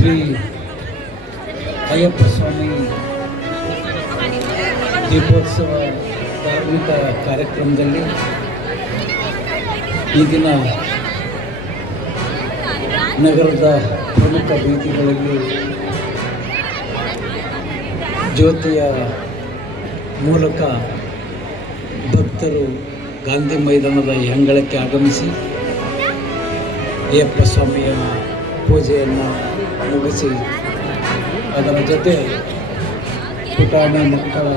ಶ್ರೀ ಅಯ್ಯಪ್ಪ ಸ್ವಾಮಿ ದೀಪೋತ್ಸವ ಧಾರ್ಮಿಕ ಕಾರ್ಯಕ್ರಮದಲ್ಲಿ ಈ ದಿನ ನಗರದ ಪ್ರಮುಖ ಬೀದಿಗಳಲ್ಲಿ ಜ್ಯೋತಿಯ ಮೂಲಕ ಭಕ್ತರು ಗಾಂಧಿ ಮೈದಾನದ ಈ ಅಂಗಳಕ್ಕೆ ಆಗಮಿಸಿ ಅಯ್ಯಪ್ಪ ಸ್ವಾಮಿಯ ಪೂಜೆಯನ್ನು ಮುಗಿಸಿ ಅದರ ಜೊತೆ ಪುಟಾಣಿ ಮಕ್ಕಳ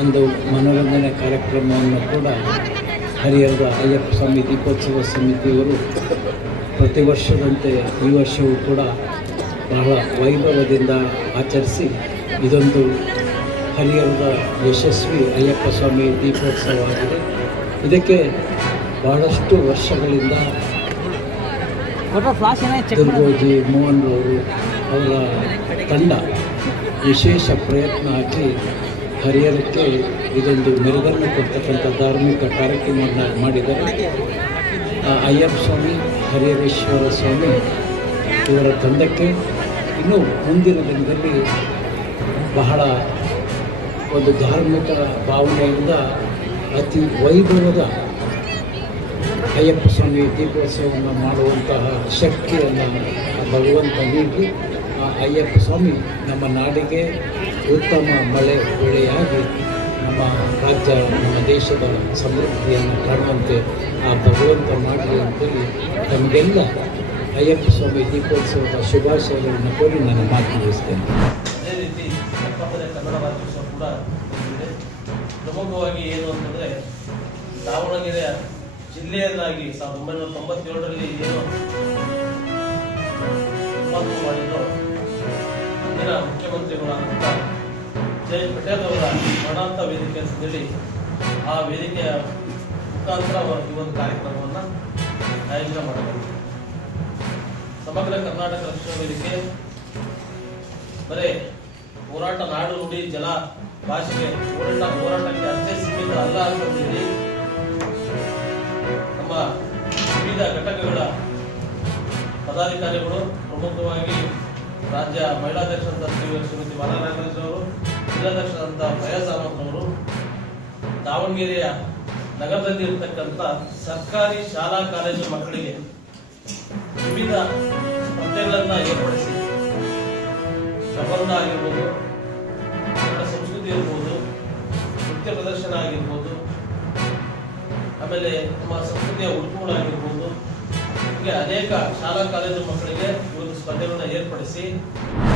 ಒಂದು ಮನೋರಂಜನೆ ಕಾರ್ಯಕ್ರಮವನ್ನು ಕೂಡ ಹರಿಹರದ ಅಯ್ಯಪ್ಪ ಸ್ವಾಮಿ ದೀಪೋತ್ಸವ ಸಮಿತಿಯವರು ಪ್ರತಿ ವರ್ಷದಂತೆ ಈ ವರ್ಷವೂ ಕೂಡ ಬಹಳ ವೈಭವದಿಂದ ಆಚರಿಸಿ ಇದೊಂದು ಹರಿಹರದ ಯಶಸ್ವಿ ಅಯ್ಯಪ್ಪ ಸ್ವಾಮಿ ದೀಪೋತ್ಸವ ಆಗಿದೆ. ಇದಕ್ಕೆ ಬಹಳಷ್ಟು ವರ್ಷಗಳಿಂದ ದುರ್ಗೋಜಿ ಮೋಹನ್ ಅವರು ಅವರ ತಂಡ ವಿಶೇಷ ಪ್ರಯತ್ನ ಹಾಕಿ ಹರಿಹರಕ್ಕೆ ಇದೊಂದು ಮೆರುಗನ್ನು ಕೊಡ್ತಕ್ಕಂಥ ಧಾರ್ಮಿಕ ಕಾರ್ಯಕ್ರಮವನ್ನು ಮಾಡಿದ್ದಾರೆ. ಅಯ್ಯಪ್ಪ ಸ್ವಾಮಿ, ಹರಿಹರೇಶ್ವರ ಸ್ವಾಮಿ ಇವರ ತಂಡಕ್ಕೆ ಇನ್ನೂ ಮುಂದಿನ ದಿನದಲ್ಲಿ ಬಹಳ ಒಂದು ಧಾರ್ಮಿಕ ಭಾವನೆಯಿಂದ ಅತಿ ವೈಭವದ ಅಯ್ಯಪ್ಪ ಸ್ವಾಮಿ ದೀಪೋತ್ಸವವನ್ನು ಮಾಡುವಂತಹ ಶಕ್ತಿಯನ್ನು ಭಗವಂತ ನೀಡಿ ಅಯ್ಯಪ್ಪ ಸ್ವಾಮಿ ನಮ್ಮ ನಾಡಿಗೆ ಉತ್ತಮ ಮಳೆ ಬೆಳೆಯಾಗಿ ನಮ್ಮ ರಾಜ್ಯ, ನಮ್ಮ ದೇಶದ ಸಮೃದ್ಧಿಯನ್ನು ಕಾಣುವಂತೆ ಆ ಭಗವಂತ ಮಾಡಲಿ ಅಂತೇಳಿ ನಮಗೆಲ್ಲ ಅಯ್ಯಪ್ಪ ಸ್ವಾಮಿ ದೀಪೋತ್ಸವದ ಶುಭಾಶಯಗಳನ್ನು ಕೋರಿ ನಾನು ಮಾತು ಮುಗಿಸ್ತೇನೆ. ಅದೇ ರೀತಿ ಕನ್ನಡ ರಾಜ್ಯೋತ್ಸವ ಕೂಡ ಇದೆ. ಪ್ರಮುಖವಾಗಿ ಏನು ಅಂತಂದರೆ ದಾವಣಗೆರೆಯ ಜಿಲ್ಲೆಯನ್ನಾಗಿ 1997ರಲ್ಲಿ ಏನು ಮಾಡಿದ್ರು ಇಂದಿನ ಮುಖ್ಯಮಂತ್ರಿಗಳಾದಂಥ ಜೈ ಪಟೇಲ್ ಅವರ ಮರಣಾಂತ ವೇದಿಕೆ ಅಂತ ಹೇಳಿ ಆ ವೇದಿಕೆಯ ಮುಖಾಂತರ ಈ ಒಂದು ಕಾರ್ಯಕ್ರಮವನ್ನು ಆಯೋಜನೆ ಮಾಡಲಾಗಿದೆ. ಸಮಗ್ರ ಕರ್ನಾಟಕ ರಕ್ಷಣಾ ವೇದಿಕೆ ಬರೇ ಹೋರಾಟ ನಾಡು ನುಡಿ ಜಲ ಭಾಷೆಗೆ ಹೋರಾಟಕ್ಕೆ ಅಷ್ಟೇ ಸೀಮಿತ ಅಲ್ಲ ಅಂತಂದೇಳಿ ನಮ್ಮ ವಿವಿಧ ಘಟಕಗಳ ಪದಾಧಿಕಾರಿಗಳು, ಪ್ರಮುಖವಾಗಿ ರಾಜ್ಯ ಮಹಿಳಾಧ್ಯಕ್ಷರಂತ ಶ್ರೀಮತಿ ಬಾಲನಾಗರಾಜ್ ಅವರು, ಜಿಲ್ಲಾಧ್ಯಕ್ಷರಂತ ಫಯಾಜ್ ಅಹಮದ್ ಅವರು ದಾವಣಗೆರೆಯ ನಗರದಲ್ಲಿ ಇರತಕ್ಕಂಥ ಸರ್ಕಾರಿ ಶಾಲಾ ಕಾಲೇಜು ಮಕ್ಕಳಿಗೆ ವಿವಿಧ ಸ್ಪರ್ಧೆಗಳನ್ನು ಏರ್ಪಡಿಸಿ ಪ್ರಬಂಧ ಆಗಿರ್ಬೋದು, ಕನ್ನಡ ಸಂಸ್ಕೃತಿ ಇರ್ಬೋದು, ನೃತ್ಯ ಪ್ರದರ್ಶನ ಆಗಿರ್ಬೋದು, ಆಮೇಲೆ ನಮ್ಮ ಸಂಸ್ಕೃತಿಯ ಉಡುಪುಗಳಾಗಿರ್ಬೋದು, ಹೀಗೆ ಅನೇಕ ಶಾಲಾ ಕಾಲೇಜು ಮಕ್ಕಳಿಗೆ ಇವತ್ತು ಸ್ಪರ್ಧೆಗಳನ್ನು ಏರ್ಪಡಿಸಿ